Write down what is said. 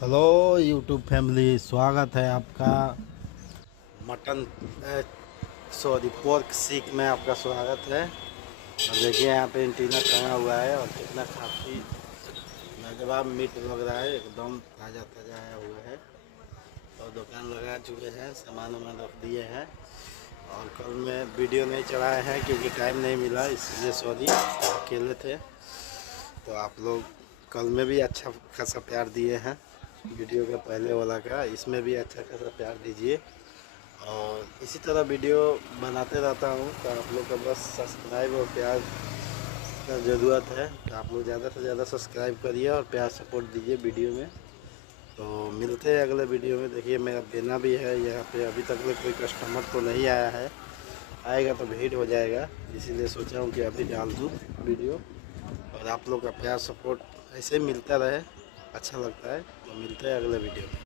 Hello YouTube family, स्वागत है आपका मटन सॉरी पोर्क सीख में आपका स्वागत है। और देखिए यहाँ पे एंटीना टंगा हुआ है और कितना काफ़ी लाजवाब मीट लग रहा है, एकदम ताज़ा ताज़ा आया हुआ है। और दुकान लगा चुके हैं, सामान वामान रख दिए हैं। और कल में वीडियो नहीं चढ़ाए हैं क्योंकि टाइम नहीं मिला, इसलिए सॉरी, अकेले थे। तो आप लोग कल में भी अच्छा खासा प्यार दिए हैं, वीडियो का पहले वाला का, इसमें भी अच्छा खासा प्यार दीजिए। और इसी तरह वीडियो बनाते रहता हूँ, तो आप लोग का बस सब्सक्राइब और प्यार का ज़रूरत है। तो आप लोग ज़्यादा से ज़्यादा सब्सक्राइब करिए और प्यार सपोर्ट दीजिए वीडियो में। तो मिलते हैं अगले वीडियो में। देखिए मेरा देना भी है यहाँ पे, अभी तक में कोई कस्टमर तो नहीं आया है, आएगा तो भीड़ हो जाएगा, इसीलिए सोचा हूँ कि अभी डाल दूँ वीडियो। और आप लोग का प्यार सपोर्ट ऐसे ही मिलता रहे, अच्छा लगता है। तो मिलते हैं अगले वीडियो में।